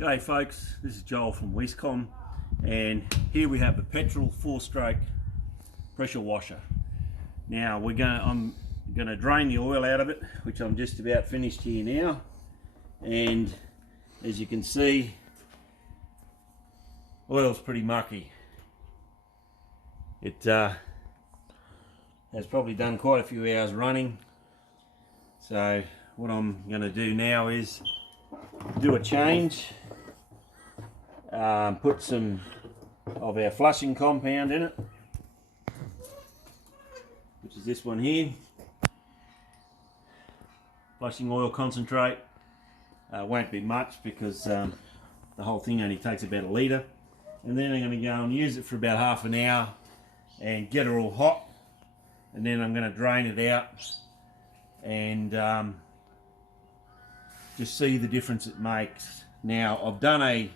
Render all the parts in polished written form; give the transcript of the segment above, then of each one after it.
G'day folks, this is Joel from Westcom, and here we have the petrol 4-stroke pressure washer. Now I'm going to drain the oil out of it, which I'm just about finished here now, and as you can see, oil's pretty mucky. It has probably done quite a few hours running, so what I'm going to do now is do a change. Put some of our flushing compound in it, which is this one here. Flushing oil concentrate. Won't be much because the whole thing only takes about 1 litre. And then I'm going to go and use it for about half an hour and get it all hot. And then I'm going to drain it out and just see the difference it makes. Now I've done a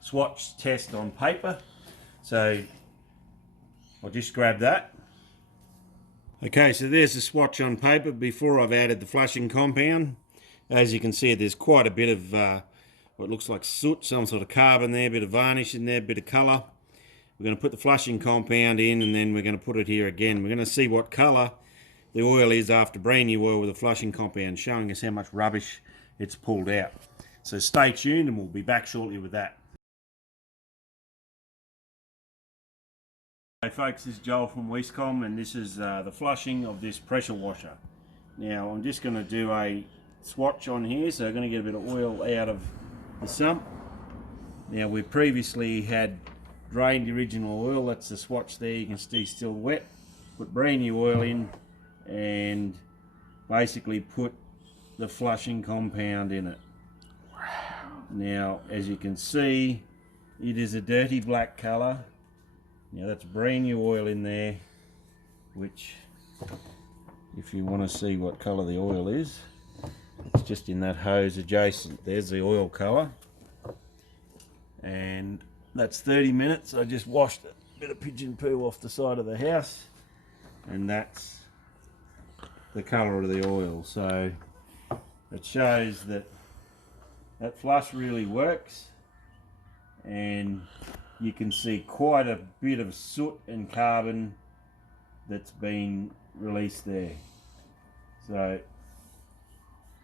swatch test on paper, so I'll just grab that. Okay, so there's the swatch on paper before I've added the flushing compound. As you can see, there's quite a bit of what looks like soot, some sort of carbon there, a bit of varnish in there, a bit of colour. We're going to put the flushing compound in, and then we're going to put it here again. We're going to see what colour the oil is after brand new oil with the flushing compound, showing us how much rubbish it's pulled out. So stay tuned and we'll be back shortly with that. Hey folks, this is Joel from Westcom, and this is the flushing of this pressure washer. Now I'm just going to do a swatch on here, so I'm going to get a bit of oil out of the sump. Now we previously had drained the original oil, that's the swatch there, you can see still wet. Put brand new oil in and basically put the flushing compound in it. Now as you can see, it is a dirty black colour. Now that's brand new oil in there, which, if you want to see what colour the oil is, it's just in that hose adjacent. There's the oil colour, and that's 30 minutes. I just washed a bit of pigeon poo off the side of the house, and that's the colour of the oil. So it shows that that flush really works, and you can see quite a bit of soot and carbon that's been released there. So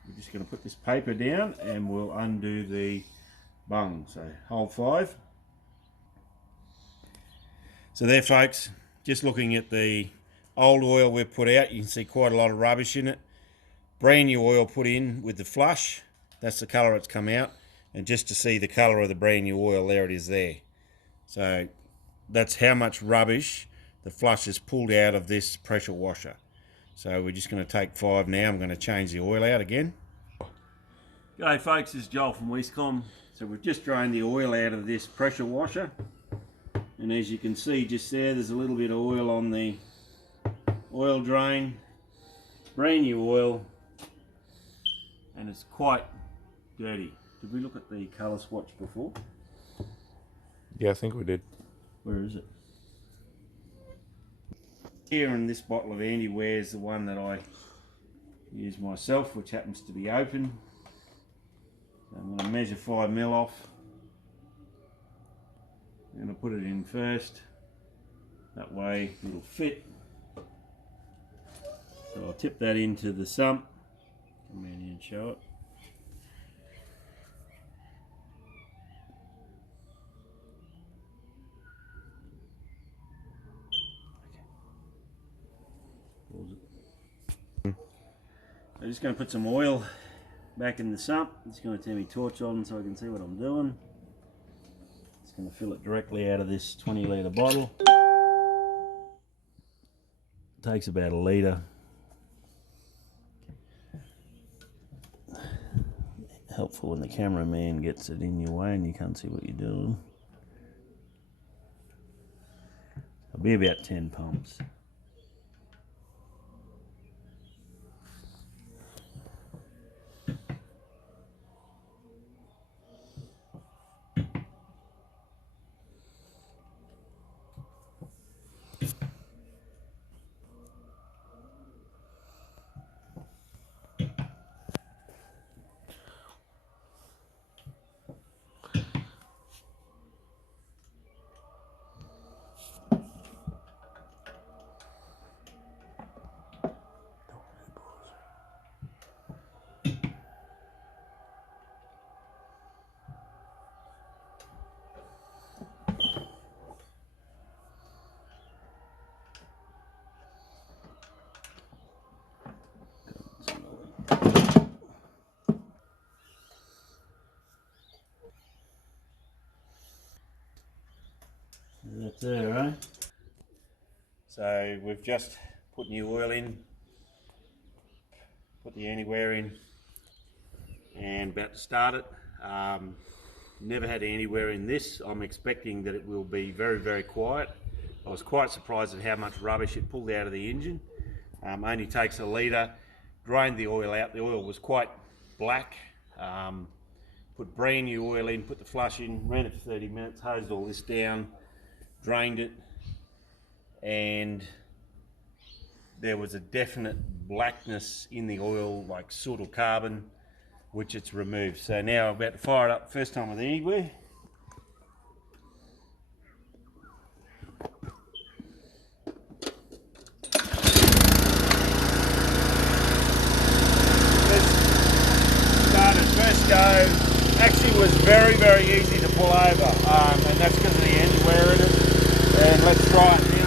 we're just going to put this paper down and we'll undo the bung. So hold 5. So there folks, just looking at the old oil we've put out, you can see quite a lot of rubbish in it. Brand new oil put in with the flush, that's the colour it's come out. And just to see the colour of the brand new oil, there it is there. So that's how much rubbish the flush has pulled out of this pressure washer. So we're just going to take 5 now. I'm going to change the oil out again. G'day folks, this is Joel from Westcom. So we've just drained the oil out of this pressure washer. And as you can see just there's a little bit of oil on the oil drain. Brand new oil. And it's quite dirty. Did we look at the colour swatch before? Yeah, I think we did. Where is it? Here in this bottle of Anywhere is the one that I use myself, which happens to be open. So I'm going to measure 5 ml off. I'm going to put it in first. That way it'll fit. So I'll tip that into the sump. Come in here and show it. I'm just going to put some oil back in the sump. I'm just going to turn my torch on so I can see what I'm doing. Just going to fill it directly out of this 20 litre bottle. It takes about 1 litre. Helpful when the cameraman gets it in your way and you can't see what you're doing. It'll be about 10 pumps. That's there, right? So we've just put new oil in, put the anywhere in, and about to start it. Never had anywhere in this. I'm expecting that it will be very, very quiet. I was quite surprised at how much rubbish it pulled out of the engine. Only takes a litre. Drained the oil out. The oil was quite black. Put brand new oil in, put the flush in, ran it for 30 minutes, hosed all this down, drained it, and there was a definite blackness in the oil, like soot or carbon, which it's removed. So now I'm about to fire it up first time with anywhere. Started first go, actually was very, very easy to pull over, and that's because of the anywhere in it. And let's try it now.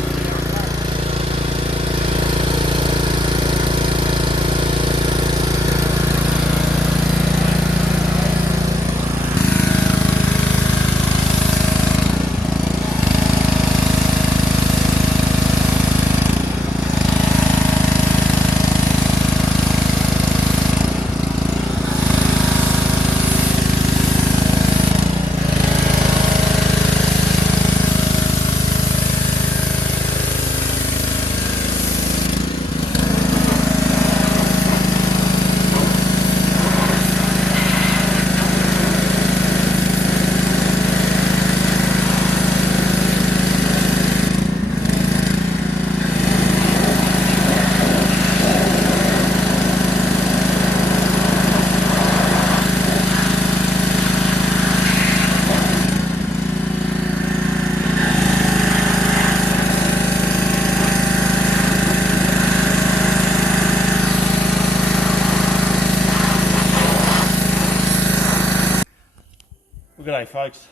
Well, g'day folks,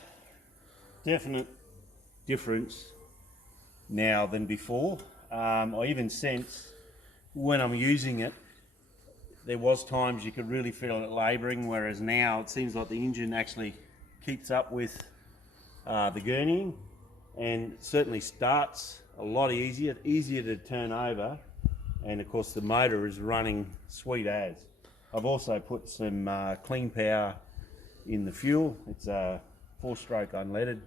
definite difference now than before. I even sense when I'm using it, there was times you could really feel it labouring, whereas now it seems like the engine actually keeps up with the gurneying, and it certainly starts a lot easier to turn over, and of course the motor is running sweet as. I've also put some clean power in the fuel. It's a 4-stroke unleaded,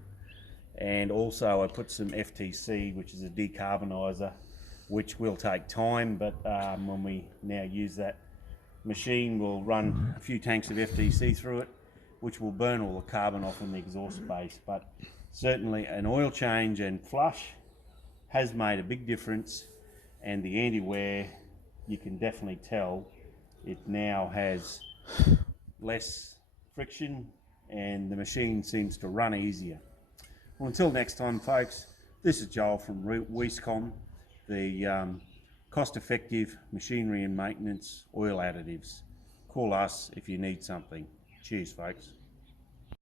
and also I put some FTC, which is a decarboniser, which will take time, but when we now use that machine, we'll run a few tanks of FTC through it, which will burn all the carbon off in the exhaust space. But certainly an oil change and flush has made a big difference, and the anti-wear, you can definitely tell it now has less friction and the machine seems to run easier. Well, until next time folks, this is Joel from Wiescom, the cost-effective machinery and maintenance oil additives. Call us if you need something. Cheers folks.